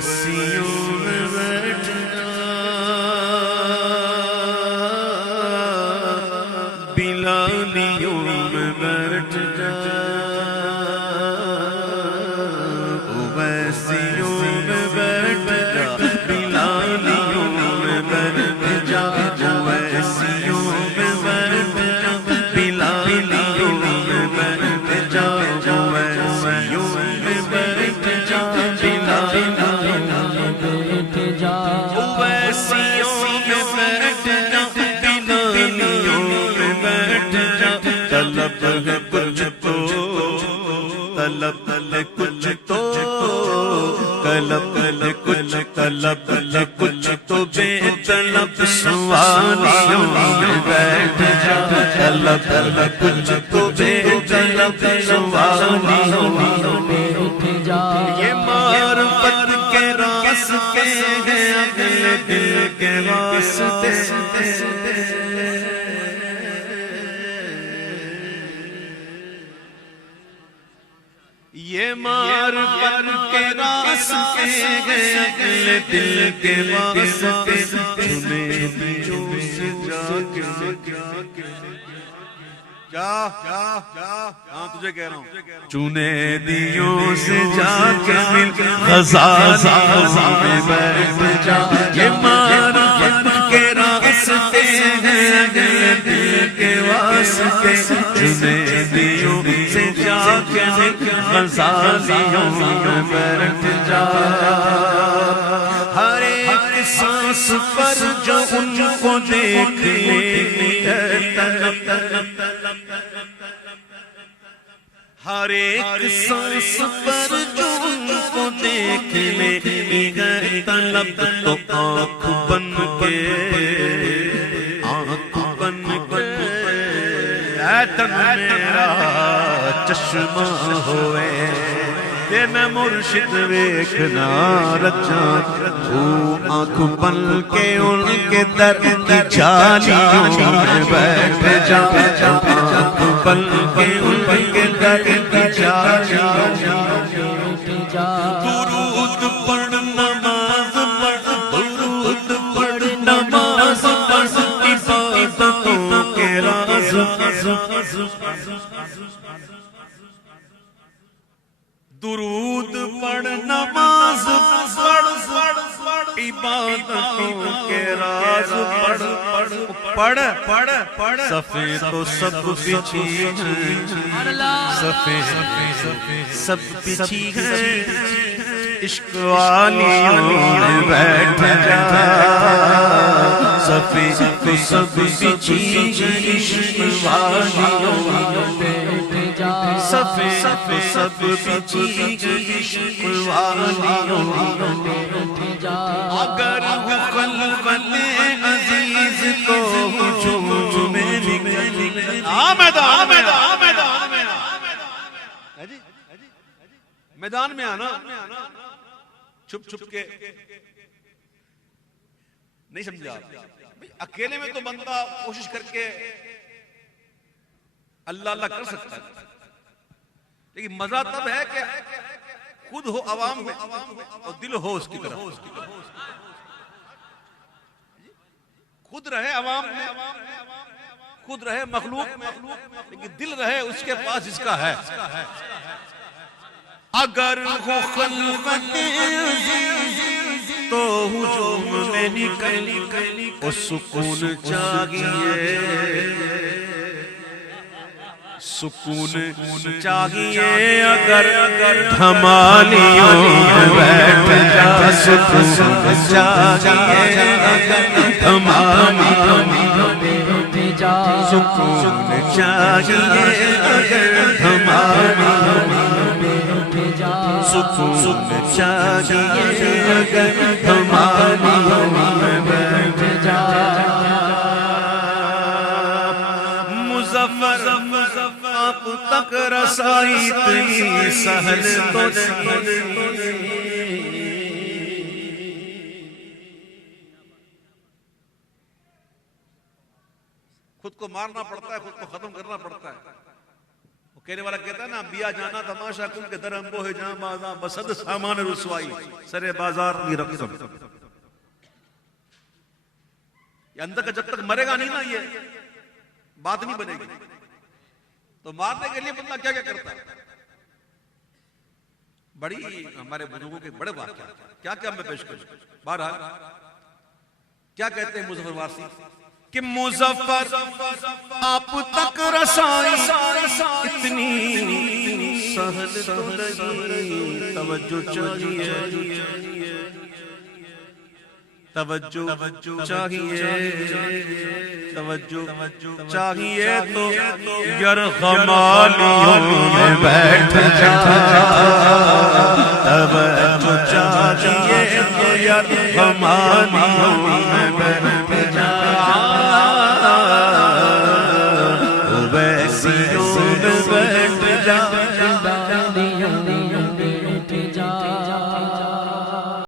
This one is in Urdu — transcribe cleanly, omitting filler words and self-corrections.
اویسیوں میں بیٹھ جا بلالیوں میں بیٹھ جا اویسیوں میں بیٹھ جا بلالیوں میں بیٹھ جا اویسیوں میں بیٹھ جا بلالیوں میں بیٹھ جا اویسیوں میں بیٹھ جا بلالیوں میں بیٹھ جا اویسیوں میں بیٹھ جا بلالیوں میں بیٹھ جا طلب ہے کچھ تو طلب ہے کچھ تو طلب ہے کچھ طلب ہے کچھ تو بے طلب سوالیوں میں بیٹھ جا طلب ہے کچھ تو بے طلب سوالیوں میں بیٹھ جا یہ معرفت کے راستے ہیں اگلے دل کے واسطے یہ معرفت کے راستے ہیں اگلے دل کے واسطے چنے دیوں سے جا کے ہاں تجھے کہہ رہا ہوں چنے دیوں سے جا کے مل غزالیوں میں بیٹھ جا یہ معرفت کے راستے ہیں اگلے دل کے واسطے چنے دیوں سے جا کے مل غزالیوں میں بیٹھ جا ہر ایک سانس پر جو ان کو دیکھ لے ہر ایک سانس پر جو ان کو دیکھ لے طلب تو آنکھ بن کے اے تن میرا چشمہ ہوئے تے میں مرشد ویکھنا رچاں تو آنکھ بن کے ان کے در کی جالیوں میں بیٹھ جا آنکھ بن کے ان کے در کی جالیوں میں بیٹھ جا درود پڑھ نماز پڑھ درود پڑھ نماز پڑھ عبادتوں کے راز درود پڑھ نماز پڑھ عبادتوں کے راز پڑھ صفے تو سب بچھی ہیں صفے سب بچھی ہیں عشق والیوں میں بیٹھ جا صفے تو سب بچھی ہیں عشق والیوں میں بیٹھ جا صفے تو سب بچھی ہیں عشق والیوں میں بیٹھ جا اگر وہ خلوت عزیز تو ہجوم میں میدان میں آنا چھپ چھپ کے نہیں سمجھا اکیلے میں تو بندہ کوشش کر کے اللہ اللہ کر سکتا ہے لیکن مزہ تب ہے کہ خود ہو عوام میں اور دل ہو اس کی طرف خود رہے عوام میں خود رہے مخلوق میں لیکن دل رہے اس کے پاس جس کا ہے اگر ہو خلوت تو ہجوم میں نکل اور سکون چاہیے سکون چاہیے اگر دھمالیوں میں بیٹھ جا سکون چاہیے اگر دھمالیوں میں بیٹھ جا سکون چاہیے اگر دھمالیوں میں بیٹھ جا سکون چاہیے اگر دھمالیوں میں بیٹھ جا مظفر آپ تک رسائی اتنی سہل تو خود کو مارنا پڑتا ہے خود کو ختم کرنا پڑتا ہے کہنے والا کہتا ہے نا بیا جانا تماشا کن کے در امبو ہے جہاں بازاں بسد سامان رسوائی سر بازار نہیں رقصم. یہ اندر کا جب تک مرے گا نہیں نا یہ بات نہیں بنے گی. تو مارنے کے لیے بندہ کیا کیا کرتا ہے. بڑی ہمارے بزرگوں کے بڑے واقعات کیا کیا میں پیش کروں. بہرحال کیا کہتے ہیں مظفر وارسی کہ مظفر آپ تک رسائی اتنی سہل تو نہیں. توجہ چاہیے توجہ چاہیے تو یرغمالیوں میں بیٹھ جا. توجہ چاہیے تو یرغمالیوں